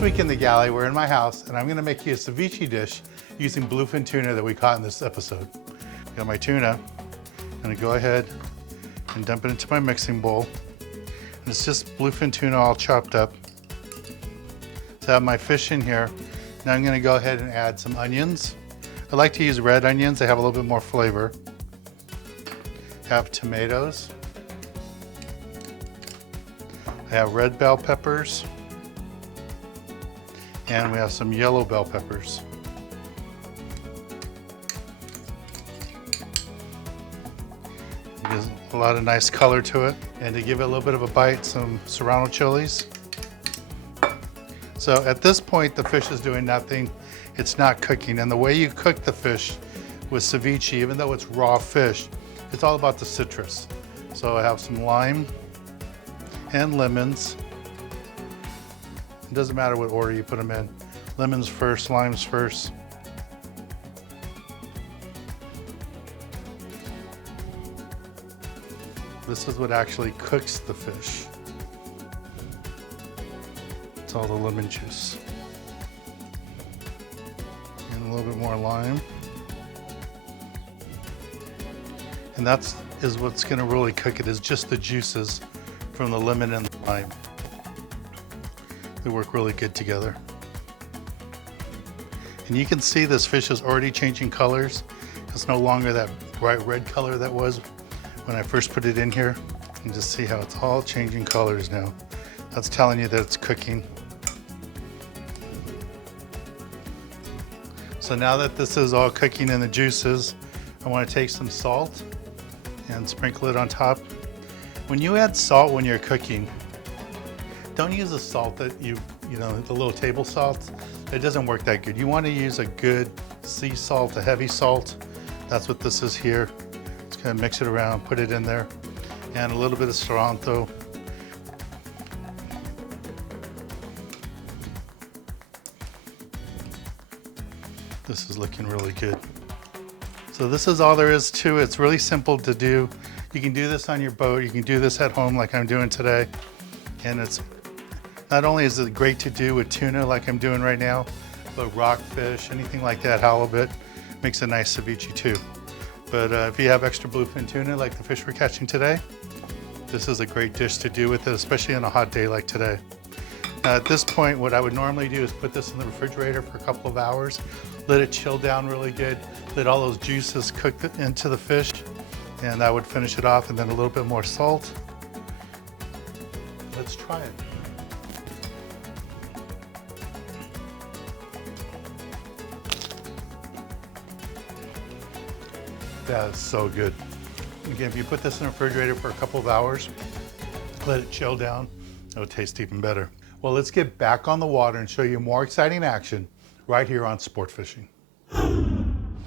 This week in the galley, we're in my house, and I'm gonna make you a ceviche dish using bluefin tuna that we caught in this episode. Got my tuna. I'm gonna go ahead and dump it into my mixing bowl. And it's just bluefin tuna all chopped up. So I have my fish in here. Now I'm gonna go ahead and add some onions. I like to use red onions, they have a little bit more flavor. Have tomatoes. I have red bell peppers. And we have some yellow bell peppers. Gives a lot of nice color to it. And to give it a little bit of a bite, some serrano chilies. So at this point, the fish is doing nothing. It's not cooking. And the way you cook the fish with ceviche, even though it's raw fish, it's all about the citrus. So I have some lime and lemons. It doesn't matter what order you put them in. Lemons first, limes first. This is what actually cooks the fish. It's all the lemon juice. And a little bit more lime. And that is what's gonna really cook it, is just the juices from the lemon and the lime. They work really good together. And you can see this fish is already changing colors. It's no longer that bright red color that was when I first put it in here. You can just see how it's all changing colors now. That's telling you that it's cooking. So now that this is all cooking in the juices, I want to take some salt and sprinkle it on top. When you add salt when you're cooking, don't use the salt that you know, the little table salt. It doesn't work that good. You want to use a good sea salt, a heavy salt. That's what this is here. Just kind of mix it around, put it in there. And a little bit of Sorrento. This is looking really good. So this is all there is to it. It's really simple to do. You can do this on your boat. You can do this at home like I'm doing today. And it's not only is it great to do with tuna like I'm doing right now, but rockfish, anything like that, halibut, makes a nice ceviche too. But if you have extra bluefin tuna like the fish we're catching today, this is a great dish to do with it, especially on a hot day like today. Now at this point, what I would normally do is put this in the refrigerator for a couple of hours, let it chill down really good, let all those juices cook into the fish, and that would finish it off, and then a little bit more salt. Let's try it. That is so good. Again, if you put this in the refrigerator for a couple of hours, let it chill down, it'll taste even better. Well, let's get back on the water and show you more exciting action right here on Sport Fishing.